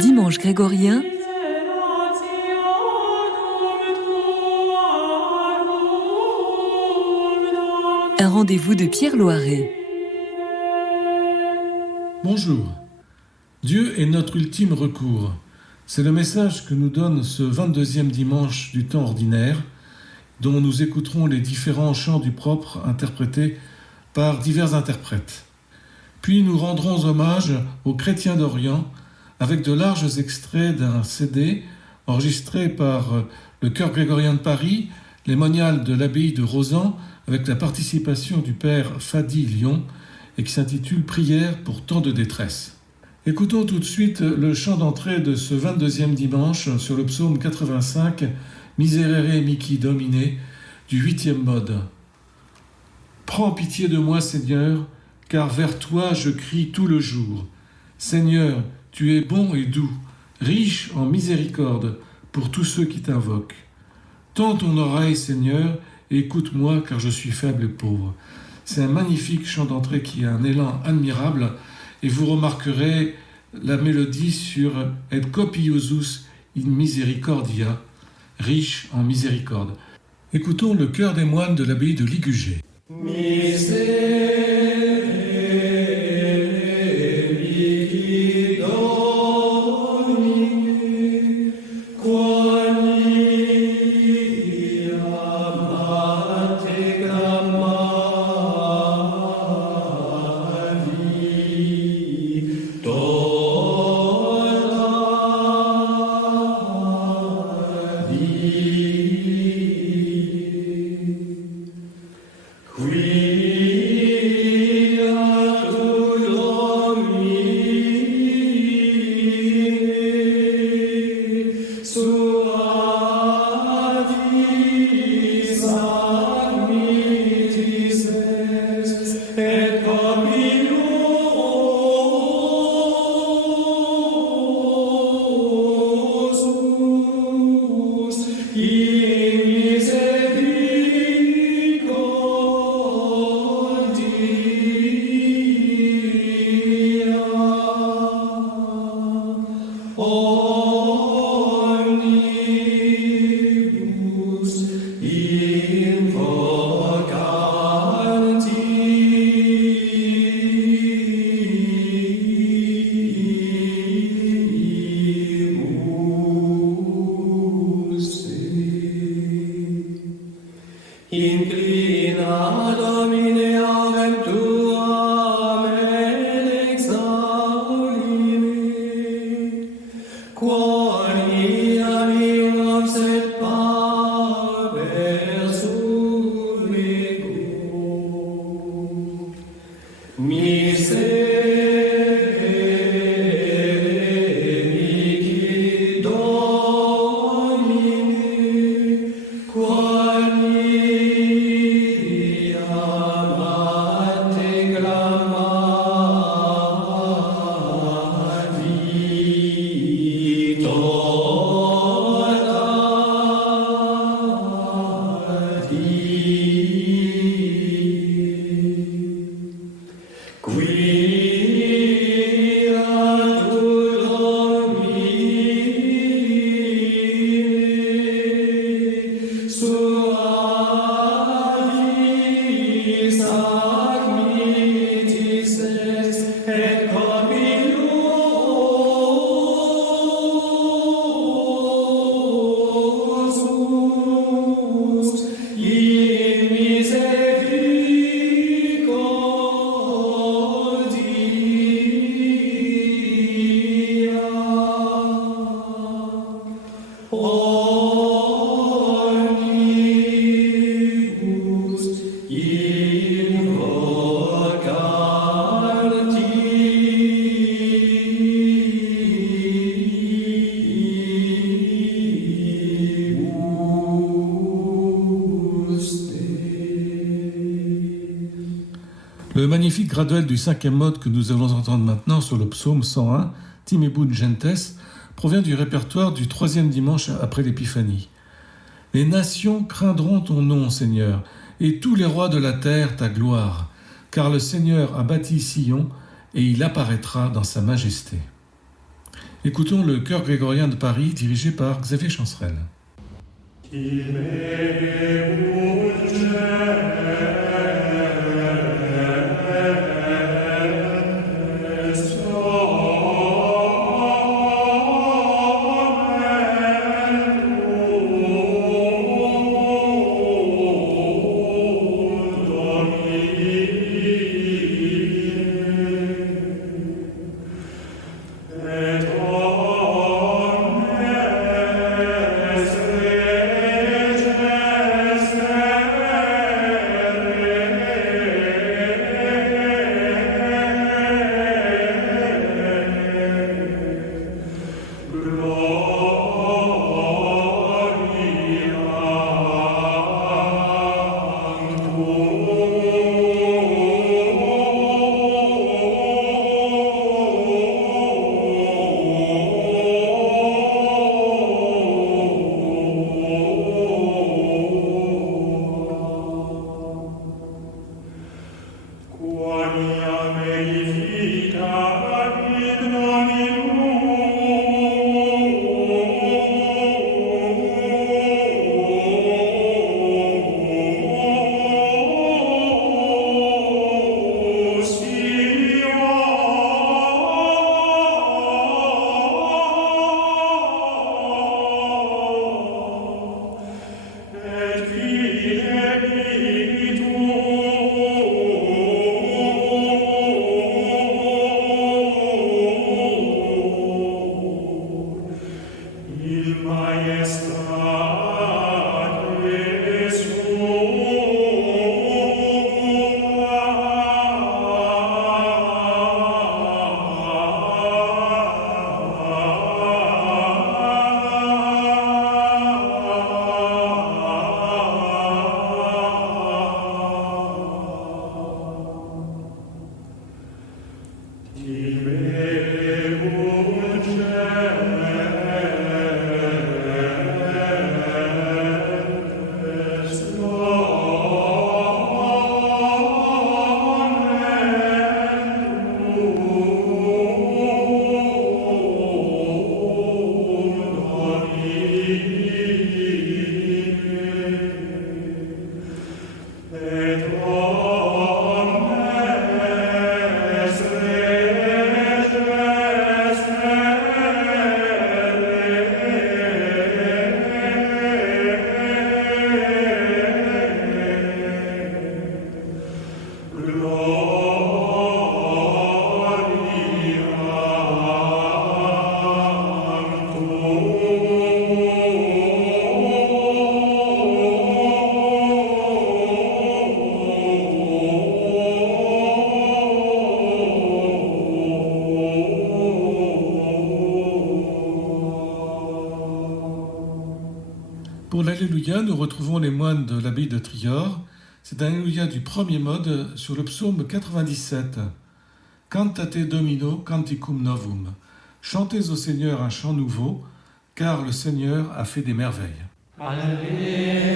Dimanche grégorien, un rendez-vous de Pierre Loiret. Bonjour. Dieu est notre ultime recours. C'est le message que nous donne ce 22e dimanche du temps ordinaire, dont nous écouterons les différents chants du propre interprétés par divers interprètes. Puis nous rendrons hommage aux chrétiens d'Orient avec de larges extraits d'un CD enregistré par le Chœur grégorien de Paris, les moniales de l'abbaye de Rozan, avec la participation du père Fadi Lyon, et qui s'intitule « Prière pour tant de détresse ». Écoutons tout de suite le chant d'entrée de ce 22e dimanche sur le psaume 85, « Miserere mihi Domine » du 8e mode. « Prends pitié de moi, Seigneur, car vers toi je crie tout le jour. Seigneur, tu es bon et doux, riche en miséricorde pour tous ceux qui t'invoquent. Tends ton oreille, Seigneur, et écoute-moi, car je suis faible et pauvre. » C'est un magnifique chant d'entrée qui a un élan admirable, et vous remarquerez la mélodie sur « Et copiosus in misericordia », riche en miséricorde. Écoutons le chœur des moines de l'abbaye de Ligugé. Inclina Domine aurem tuam et exaudime, qualia in obset paper surrego. Miserere mihi Domine, qualia te clamavi, tornadi. Quia tu Domine, suavis ac mitis es, et copiosus in misericordia. Omnibus invocantibus te. Le magnifique graduel du 5e mode que nous allons entendre maintenant sur le psaume 101, Timebun Gentes, provient du répertoire du 3e dimanche après l'Épiphanie. Les nations craindront ton nom, Seigneur, et tous les rois de la terre ta gloire, car le Seigneur a bâti Sion et il apparaîtra dans sa majesté. Écoutons le chœur grégorien de Paris dirigé par Xavier Chancerelle. Pour l'Alléluia, nous retrouvons les moines de l'abbaye de Trior. C'est un Alléluia du premier mode sur le psaume 97. Cantate Domino canticum novum. Chantez au Seigneur un chant nouveau, car le Seigneur a fait des merveilles. Alléluia.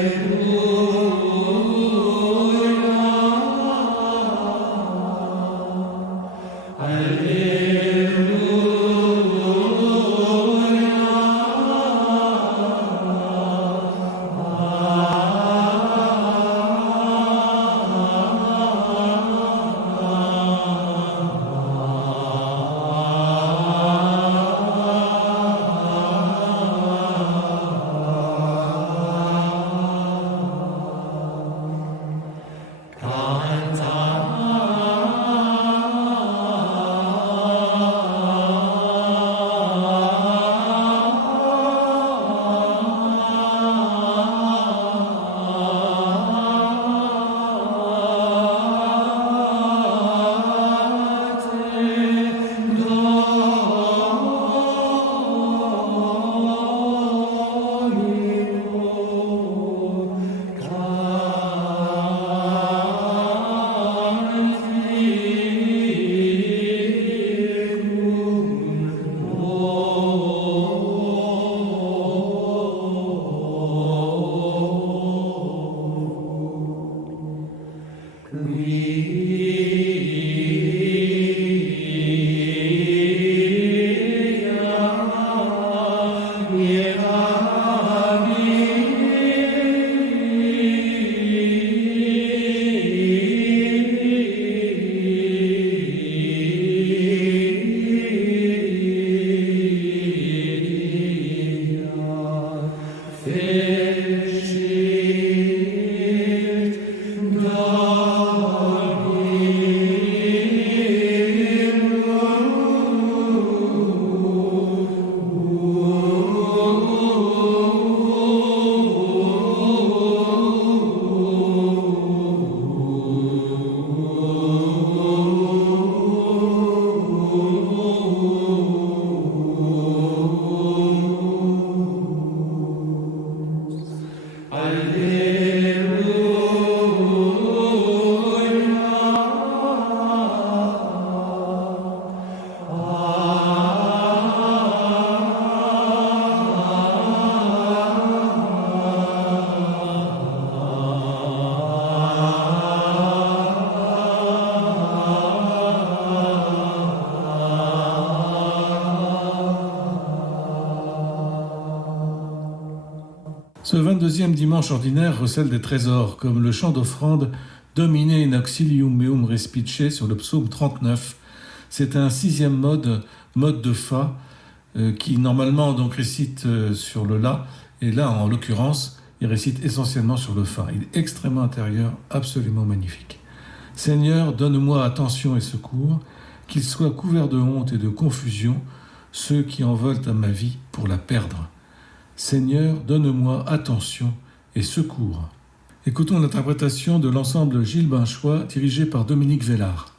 22e dimanche ordinaire recèle des trésors, comme le chant d'offrande Domine in auxilium meum respice sur le psaume 39. C'est un 6e mode de Fa, qui normalement donc récite sur le La, et là en l'occurrence, il récite essentiellement sur le Fa. Il est extrêmement intérieur, absolument magnifique. Seigneur, donne-moi attention et secours, qu'ils soient couverts de honte et de confusion, ceux qui en veulent à ma vie pour la perdre. Seigneur, donne-moi attention et secours. Écoutons l'interprétation de l'ensemble Gilles Binchois, dirigé par Dominique Vellard.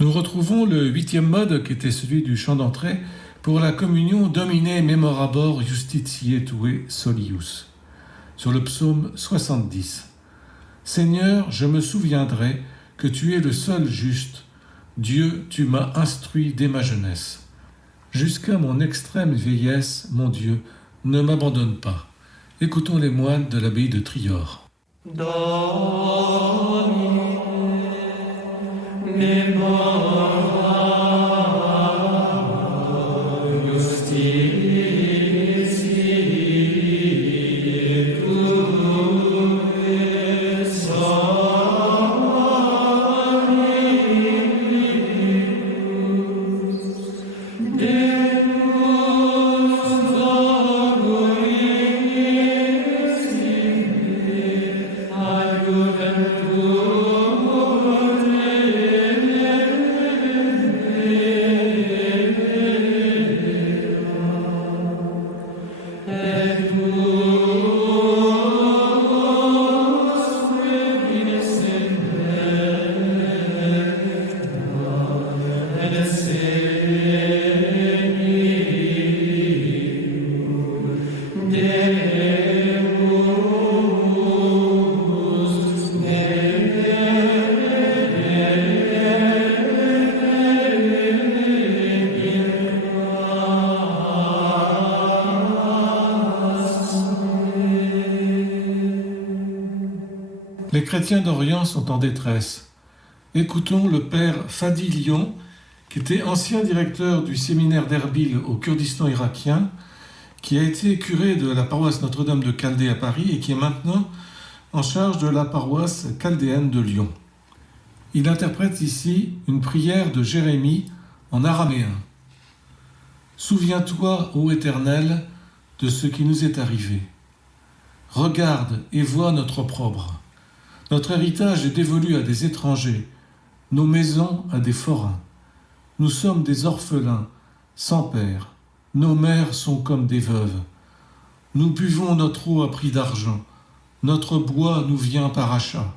Nous retrouvons le 8e mode, qui était celui du chant d'entrée, pour la communion Domine memorabor justitiae tue solius, sur le psaume 70. Seigneur, je me souviendrai que tu es le seul juste. Dieu, tu m'as instruit dès ma jeunesse. Jusqu'à mon extrême vieillesse, mon Dieu, ne m'abandonne pas. Écoutons les moines de l'abbaye de Trior. Les chrétiens d'Orient sont en détresse. Écoutons le père Fadi Lyon, qui était ancien directeur du séminaire d'Erbil au Kurdistan irakien, qui a été curé de la paroisse Notre-Dame de Chaldée à Paris et qui est maintenant en charge de la paroisse chaldéenne de Lyon. Il interprète ici une prière de Jérémie en araméen. « Souviens-toi, ô Éternel, de ce qui nous est arrivé. Regarde et vois notre opprobre. Notre héritage est dévolu à des étrangers, nos maisons à des forains. Nous sommes des orphelins, sans père. Nos mères sont comme des veuves. Nous buvons notre eau à prix d'argent. Notre bois nous vient par achat.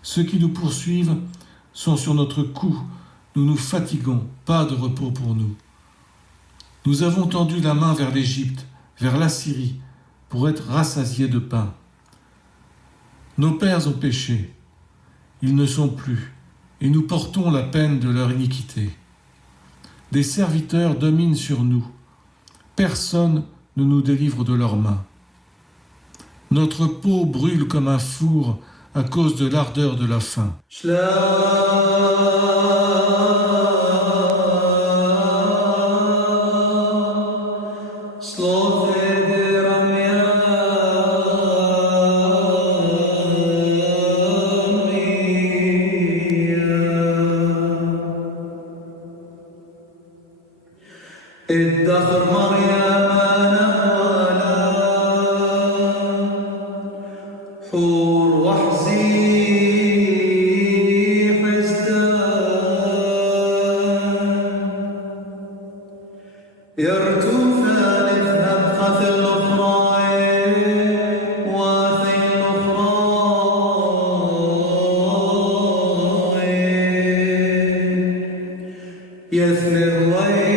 Ceux qui nous poursuivent sont sur notre cou. Nous nous fatiguons, pas de repos pour nous. Nous avons tendu la main vers l'Égypte, vers l'Assyrie, pour être rassasiés de pain. Nos pères ont péché. Ils ne sont plus, et nous portons la peine de leur iniquité. Des serviteurs dominent sur nous. Personne ne nous délivre de leurs mains. Notre peau brûle comme un four à cause de l'ardeur de la faim. ادخر مريم نهوالا حور وحزي حزدان يرتوفان اذهب خذ الأخرى واثي الأخرى يثني الويل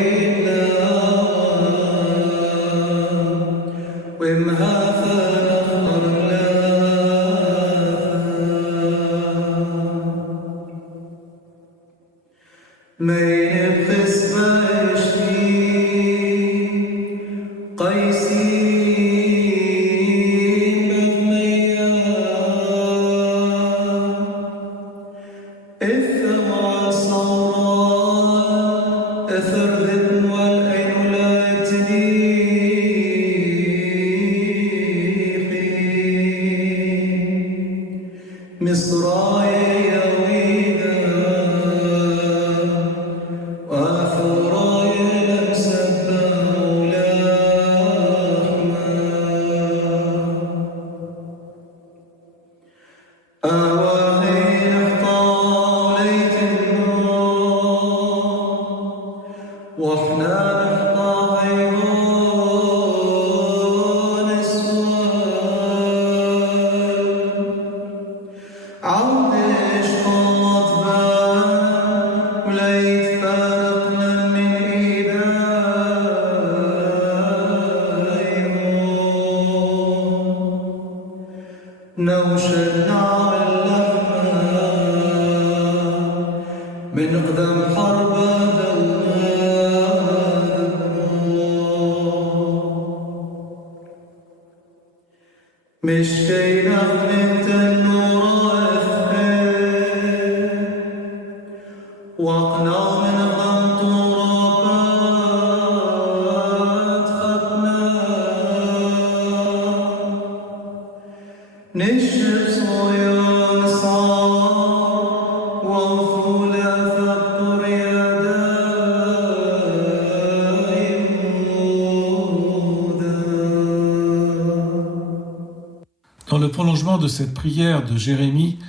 Dans le prolongement de cette prière de Jérémie,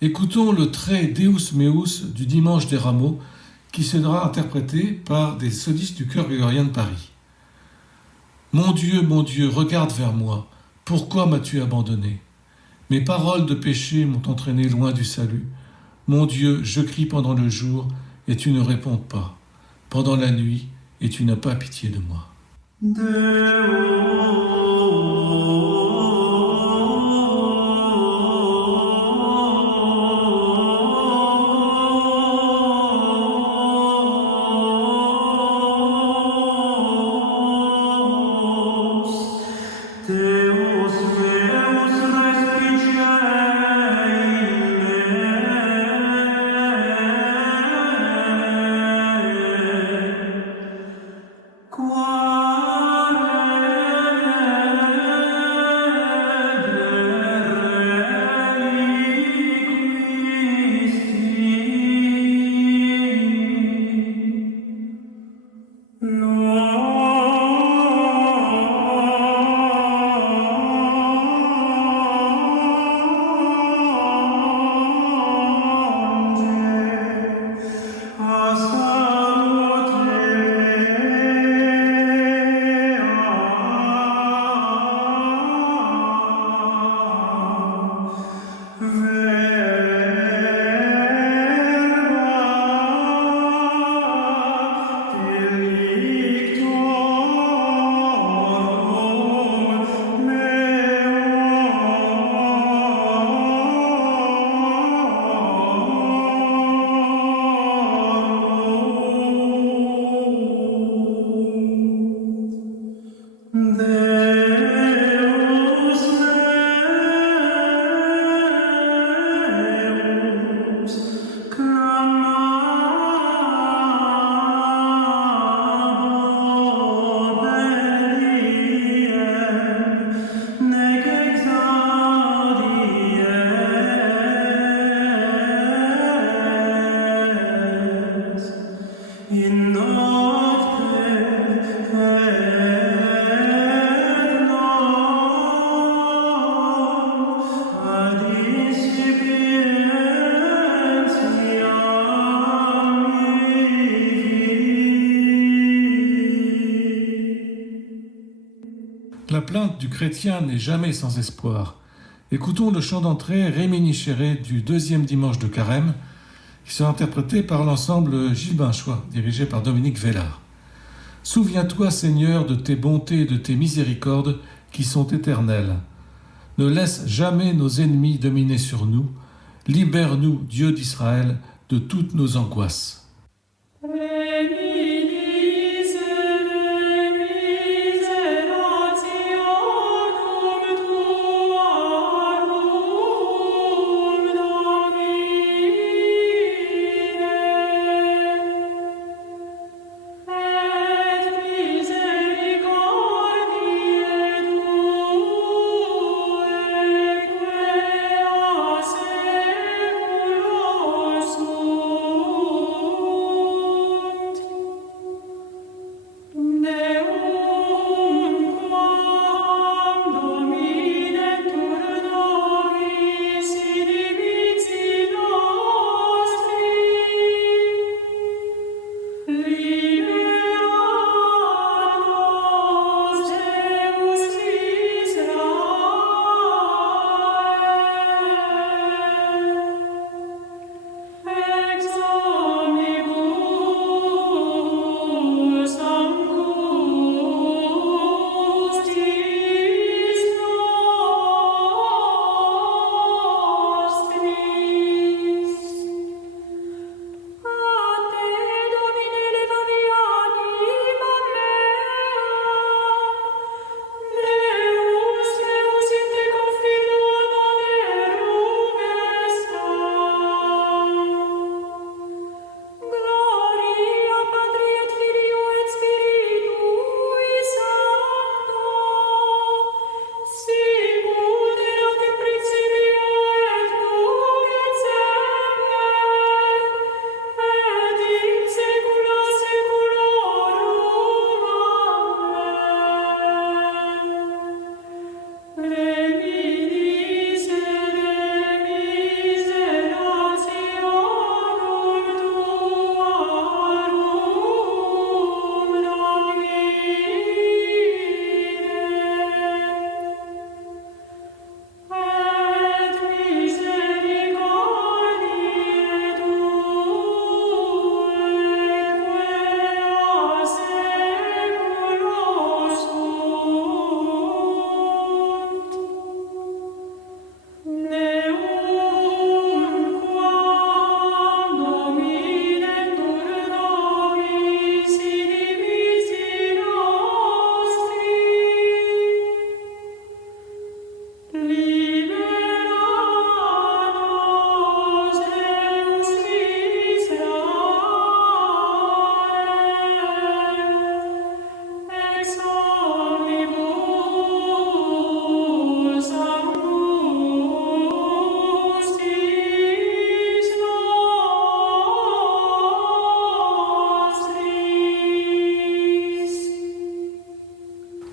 écoutons le trait Deus Meus du dimanche des Rameaux qui sera interprété par des solistes du chœur grégorien de Paris. Mon Dieu, regarde vers moi. Pourquoi m'as-tu abandonné ? Mes paroles de péché m'ont entraîné loin du salut. Mon Dieu, je crie pendant le jour et tu ne réponds pas. Pendant la nuit et tu n'as pas pitié de moi. Quare du chrétien n'est jamais sans espoir. Écoutons le chant d'entrée Rémini Chéré du deuxième dimanche de Carême, qui sera interprété par l'ensemble Gilles Binchois, dirigé par Dominique Vellard. Souviens-toi, Seigneur, de tes bontés et de tes miséricordes qui sont éternelles. Ne laisse jamais nos ennemis dominer sur nous. Libère-nous, Dieu d'Israël, de toutes nos angoisses.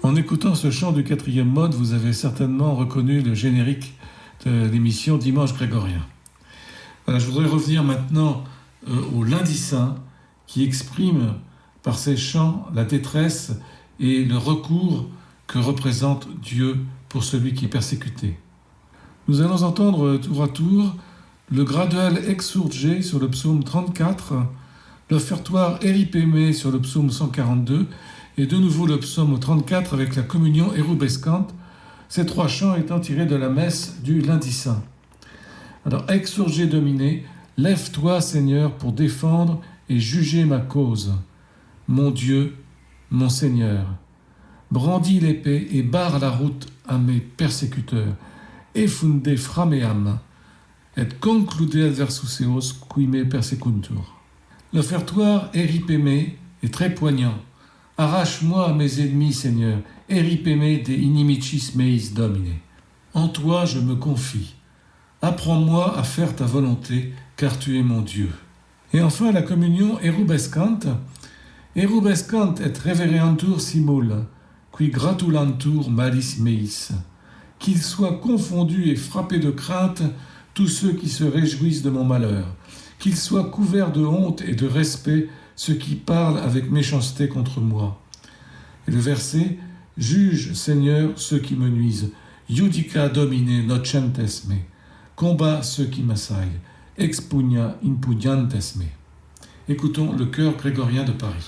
En écoutant ce chant du 4e mode, vous avez certainement reconnu le générique de l'émission Dimanche grégorien. Voilà, je voudrais revenir maintenant au lundi saint qui exprime par ses chants la détresse et le recours que représente Dieu pour celui qui est persécuté. Nous allons entendre tour à tour le gradual exsurgé sur le psaume 34, l'offertoire éripémé sur le psaume 142 et de nouveau le psaume 34 avec la communion érubescante, ces trois chants étant tirés de la messe du lundi saint. Alors, exsurgé dominé, lève-toi Seigneur pour défendre et juger ma cause. Mon Dieu, mon Seigneur, brandis l'épée et barre la route à mes persécuteurs. Effunde frameam, et conclude adversus eos qui me persecuntur. L'offertoire éripémé est très poignant. Arrache-moi à mes ennemis, Seigneur, éripémé de inimicis meis domine. En toi je me confie. Apprends-moi à faire ta volonté, car tu es mon Dieu. Et enfin la communion érubescante. Érubescant et reverentur simul, qui gratulantur malis meis. Qu'ils soient confondus et frappés de crainte tous ceux qui se réjouissent de mon malheur. Qu'ils soient couverts de honte et de respect ceux qui parlent avec méchanceté contre moi. Et le verset Juge, Seigneur, ceux qui me nuisent. Judica domine nocentes me. Combat ceux qui m'assaillent. Expugna impugnantes me. Écoutons le chœur grégorien de Paris.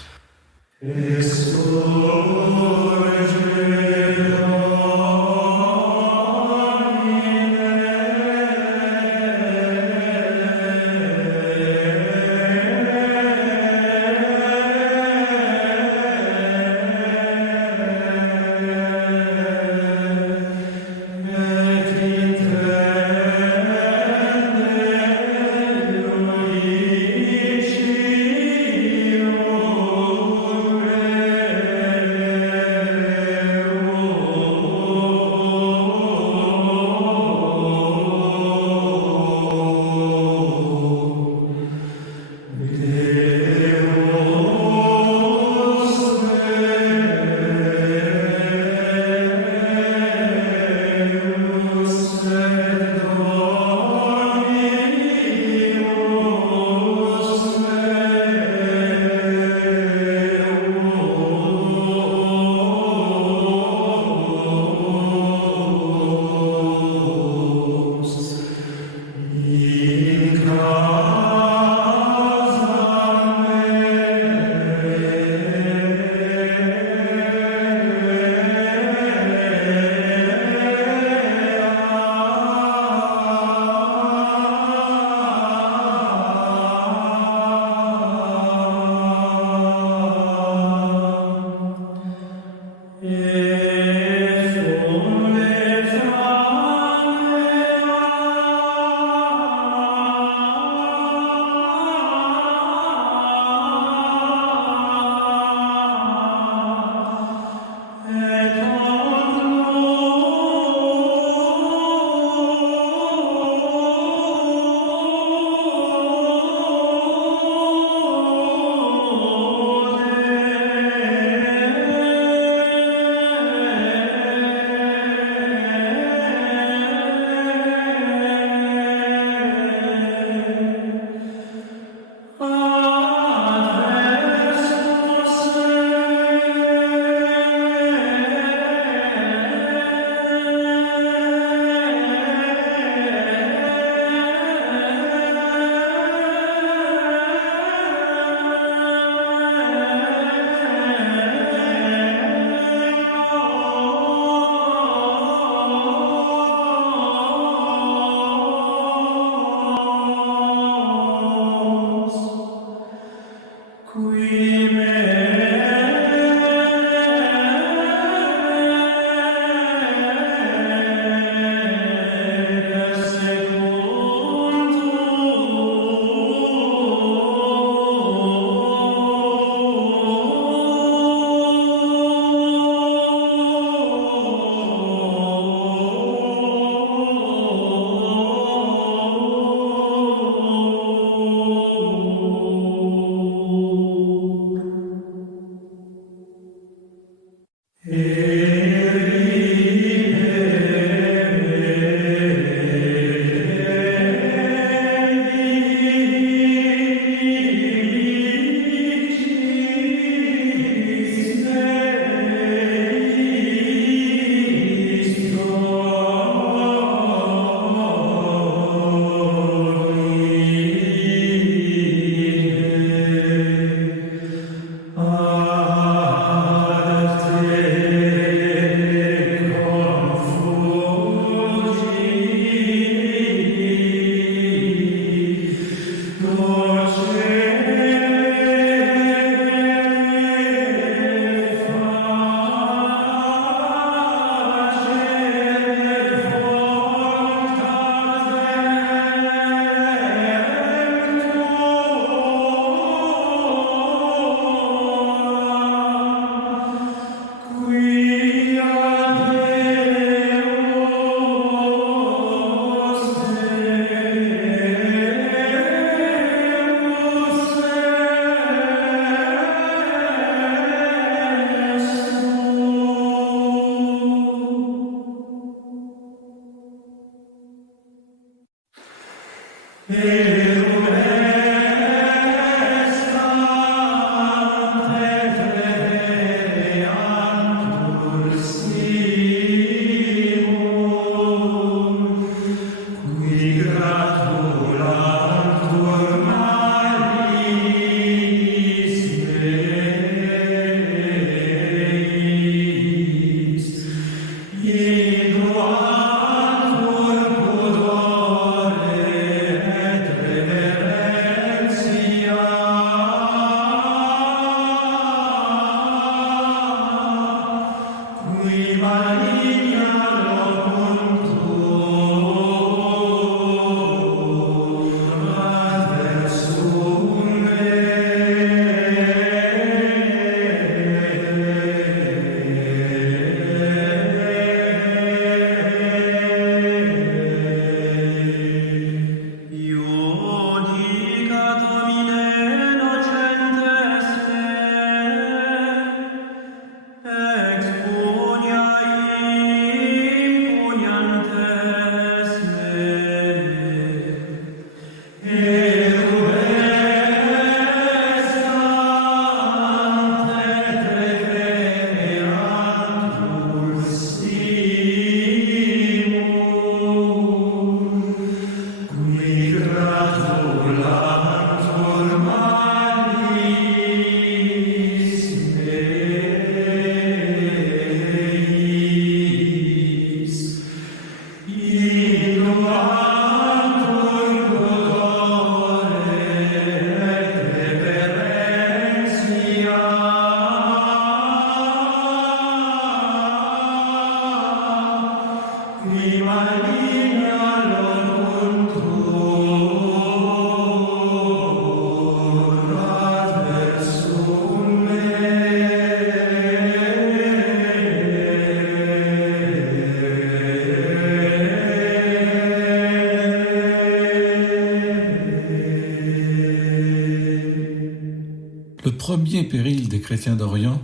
premier péril des chrétiens d'Orient,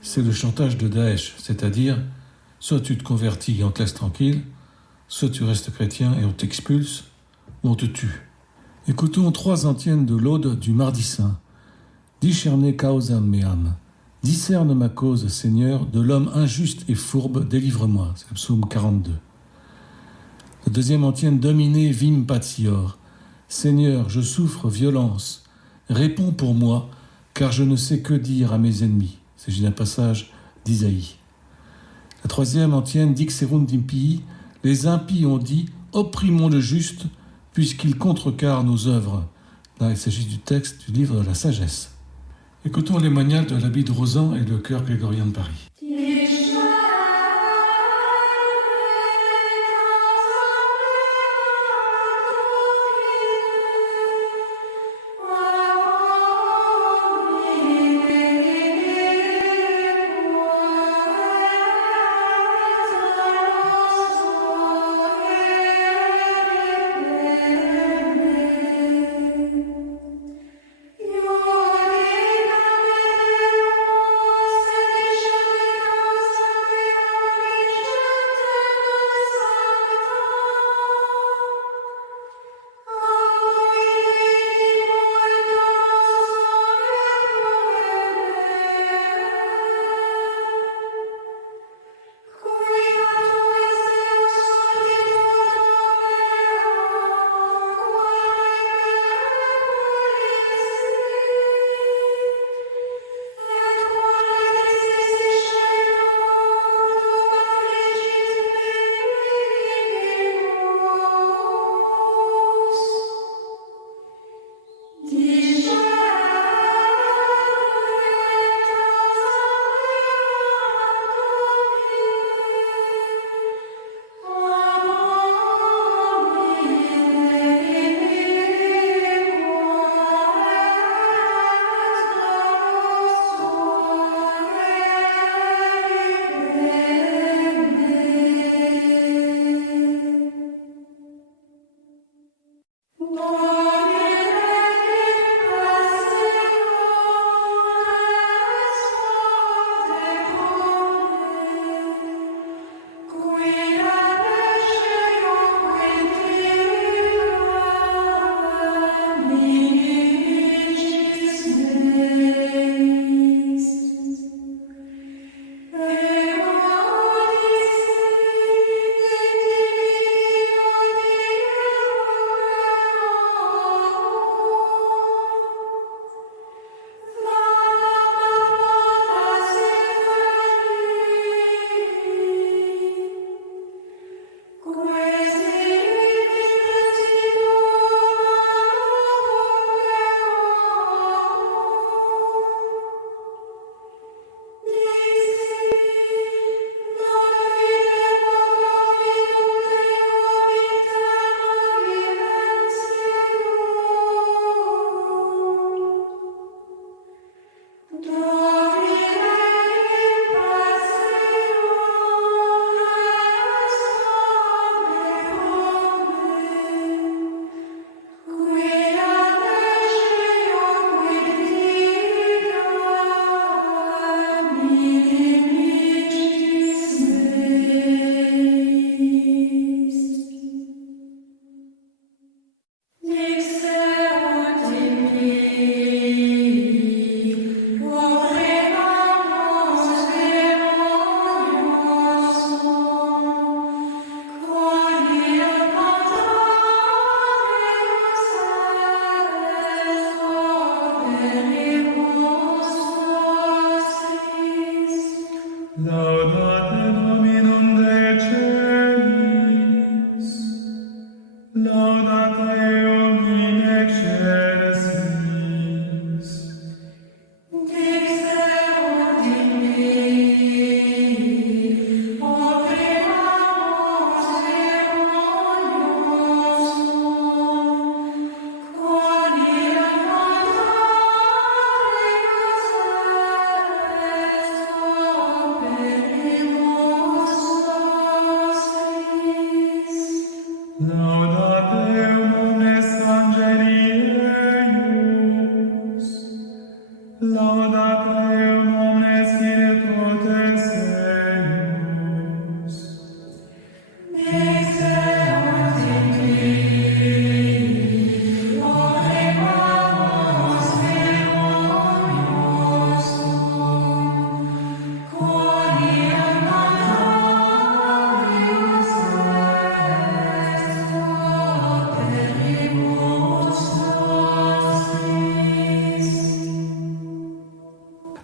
c'est le chantage de Daesh, c'est-à-dire soit tu te convertis et on te laisse tranquille, soit tu restes chrétien et on t'expulse, ou on te tue. Écoutons 3 antiennes de l'Aude du Mardi Saint. Discerne causam meam. Discerne ma cause, Seigneur, de l'homme injuste et fourbe, délivre-moi. C'est le psaume 42. La deuxième antienne, Domine vim patior. Seigneur, je souffre violence. Réponds pour moi, car je ne sais que dire à mes ennemis. Il s'agit d'un passage d'Isaïe. La troisième antienne, Dixerunt impii. Les impies ont dit, opprimons le juste, puisqu'il contrecarre nos œuvres. Là, il s'agit du texte du livre de la sagesse. Écoutons les moniales de l'Abbé de Rozan et le chœur grégorien de Paris.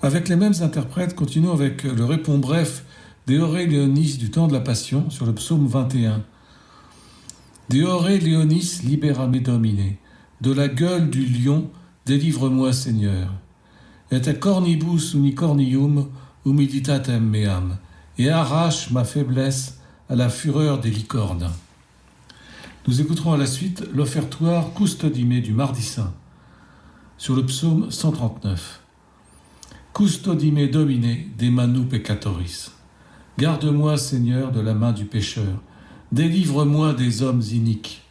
Avec les mêmes interprètes, continuons avec le répond bref Deore Leonis du temps de la Passion sur le psaume 21. Deore Leonis libera me domine, de la gueule du lion, délivre-moi Seigneur. Et cornibus unicornium humiditatem meam, et arrache ma faiblesse à la fureur des licornes. Nous écouterons à la suite l'offertoire Custodime du Mardi Saint sur le psaume 139. Custodime Domine de manu peccatoris. Garde-moi, Seigneur, de la main du pécheur. Délivre-moi des hommes iniques.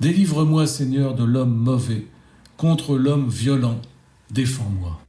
Délivre-moi, Seigneur, de l'homme mauvais. Contre l'homme violent, défends-moi.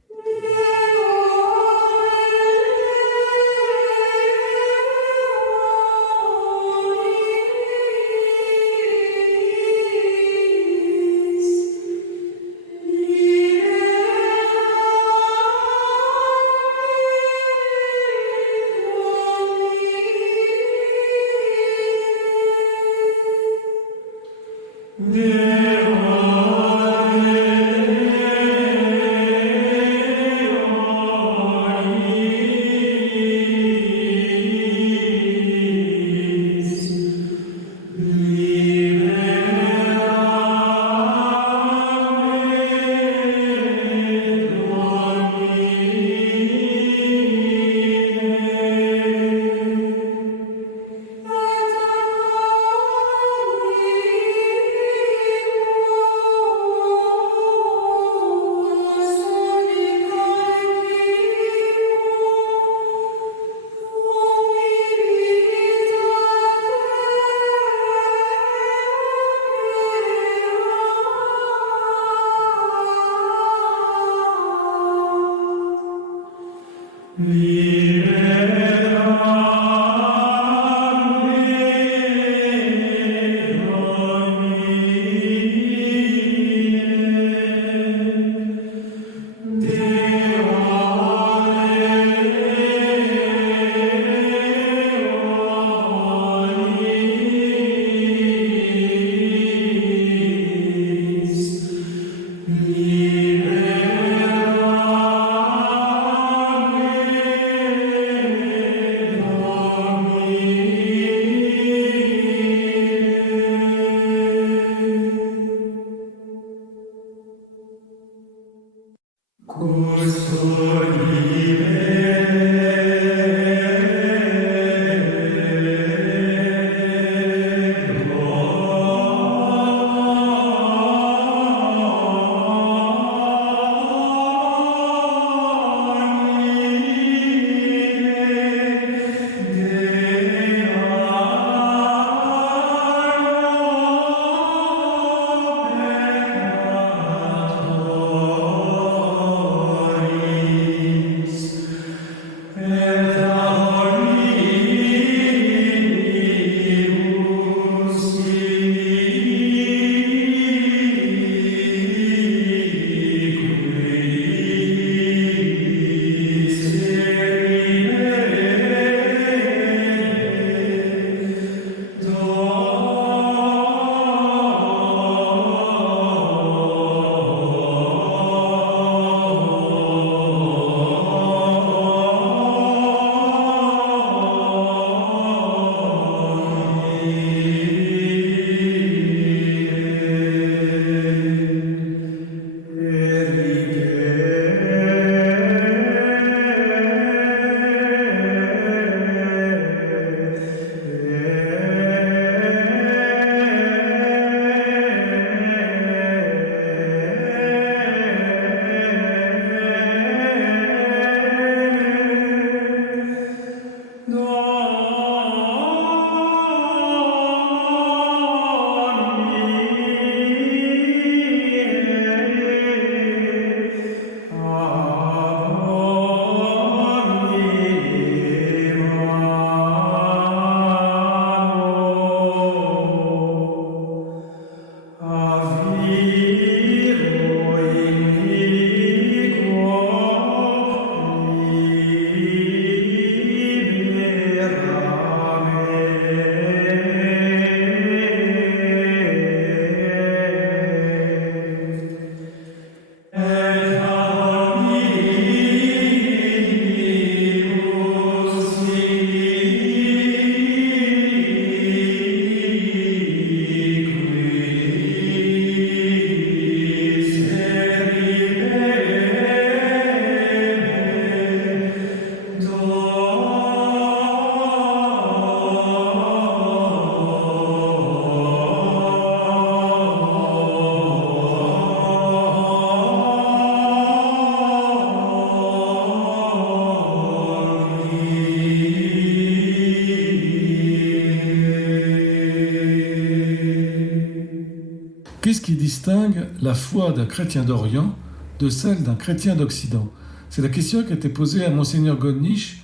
Qu'est-ce qui distingue la foi d'un chrétien d'Orient de celle d'un chrétien d'Occident? C'est la question qui a été posée à Monseigneur Gollnisch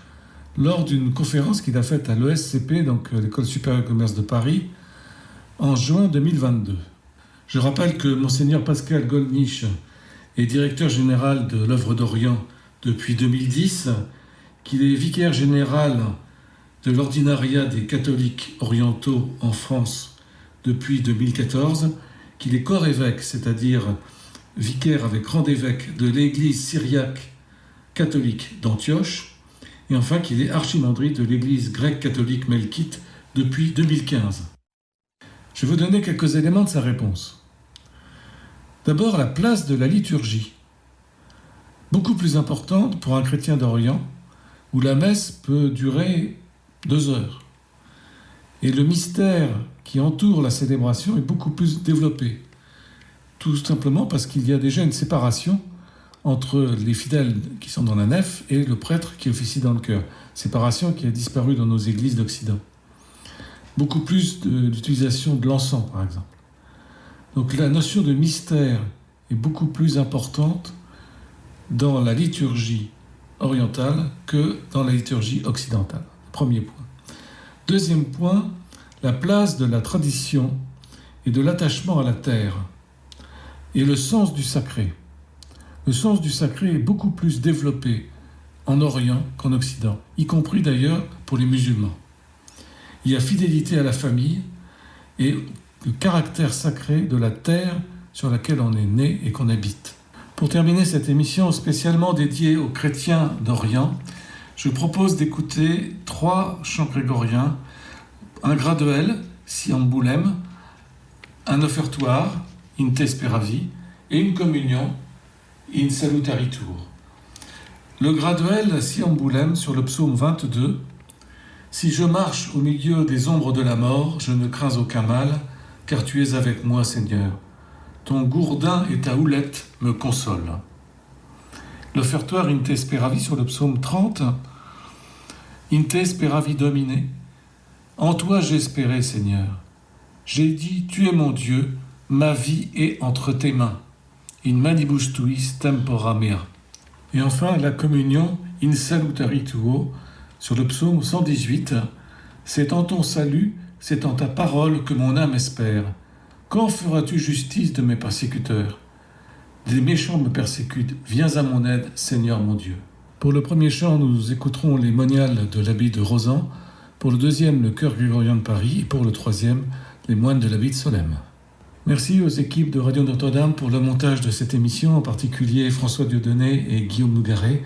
lors d'une conférence qu'il a faite à l'ESCP, donc l'École supérieure de commerce de Paris, en juin 2022. Je rappelle que Monseigneur Pascal Gollnisch est directeur général de l'œuvre d'Orient depuis 2010, qu'il est vicaire général de l'ordinariat des catholiques orientaux en France depuis 2014, qu'il est corps évêque, c'est-à-dire vicaire avec rang d'évêque de l'église syriaque catholique d'Antioche, et enfin qu'il est archimandrite de l'église grecque catholique melkite depuis 2015. Je vais vous donner quelques éléments de sa réponse. D'abord, la place de la liturgie, beaucoup plus importante pour un chrétien d'Orient, où la messe peut durer 2 heures. Et le mystère qui entoure la célébration est beaucoup plus développé. Tout simplement parce qu'il y a déjà une séparation entre les fidèles qui sont dans la nef et le prêtre qui officie dans le chœur. Séparation qui a disparu dans nos églises d'Occident. Beaucoup plus d'utilisation de l'encens, par exemple. Donc la notion de mystère est beaucoup plus importante dans la liturgie orientale que dans la liturgie occidentale. Premier point. Deuxième point, la place de la tradition et de l'attachement à la terre et le sens du sacré. Le sens du sacré est beaucoup plus développé en Orient qu'en Occident, y compris d'ailleurs pour les musulmans. Il y a fidélité à la famille et le caractère sacré de la terre sur laquelle on est né et qu'on habite. Pour terminer cette émission spécialement dédiée aux chrétiens d'Orient, je propose d'écouter 3 chants grégoriens, un graduel, si amboulem, un offertoire, in te speravi, et une communion, in salutaritur. Le graduel, si amboulem, sur le psaume 22, « Si je marche au milieu des ombres de la mort, je ne crains aucun mal, car tu es avec moi, Seigneur. Ton gourdin et ta houlette me consolent. » L'offertoire in te speravi sur le psaume 30, « In te speravi Domine. En toi j'espérais, Seigneur. J'ai dit, tu es mon Dieu, ma vie est entre tes mains. In manibus tuis tempora mea. » Et enfin, la communion in salutaritur sur le psaume 118, « C'est en ton salut, c'est en ta parole que mon âme espère. Quand feras-tu justice de mes persécuteurs? Des méchants me persécutent, viens à mon aide, Seigneur mon Dieu. » Pour le premier chant, nous écouterons les moniales de l'abbaye de Rozan, pour le deuxième, le chœur grégorien de Paris, et pour le troisième, les moines de l'abbaye de Solesmes. Merci aux équipes de Radio Notre-Dame pour le montage de cette émission, en particulier François Dieudonné et Guillaume Nougaret,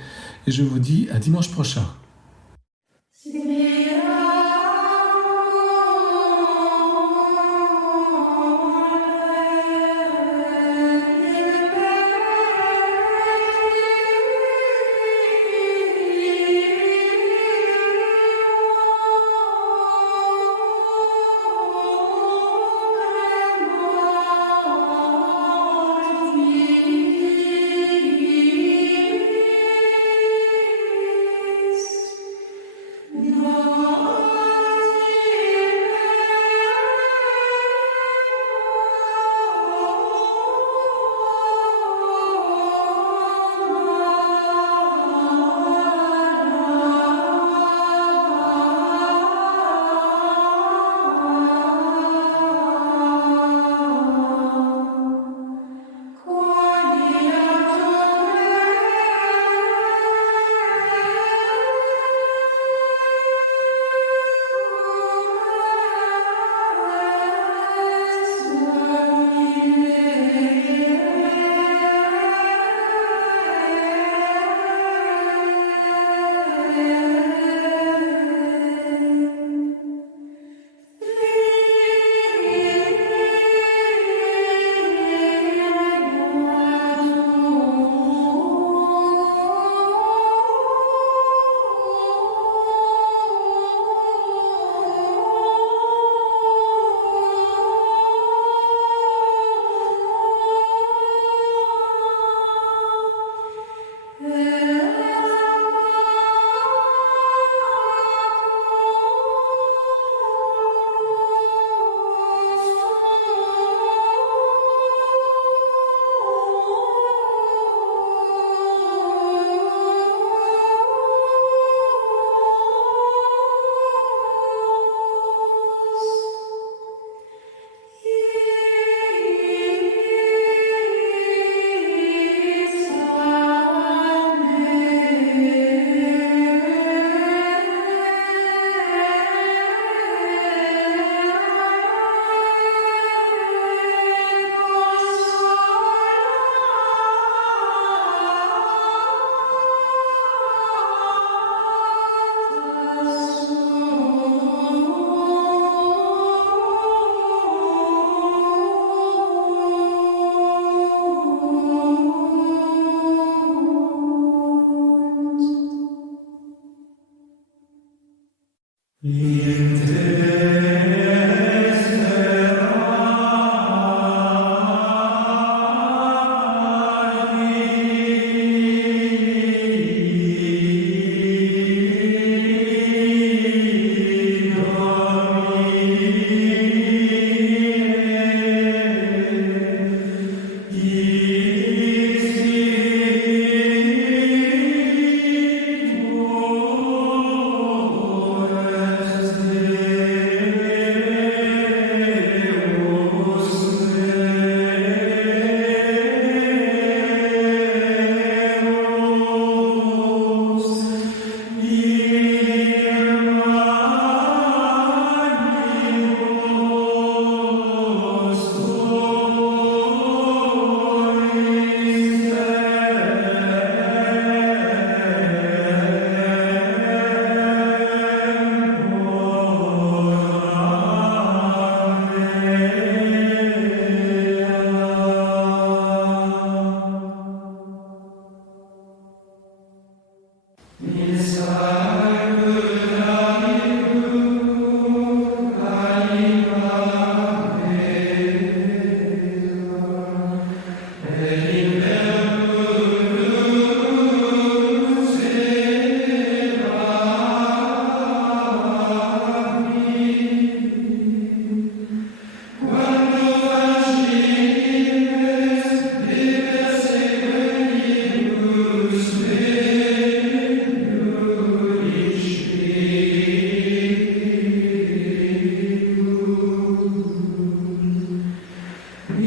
et je vous dis à dimanche prochain.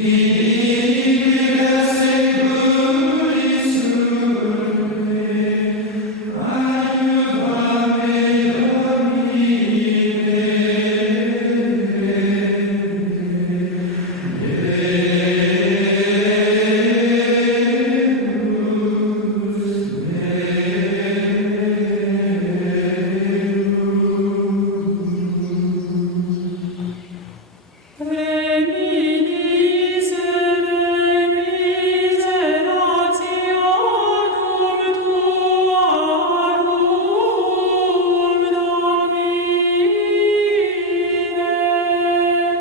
إيد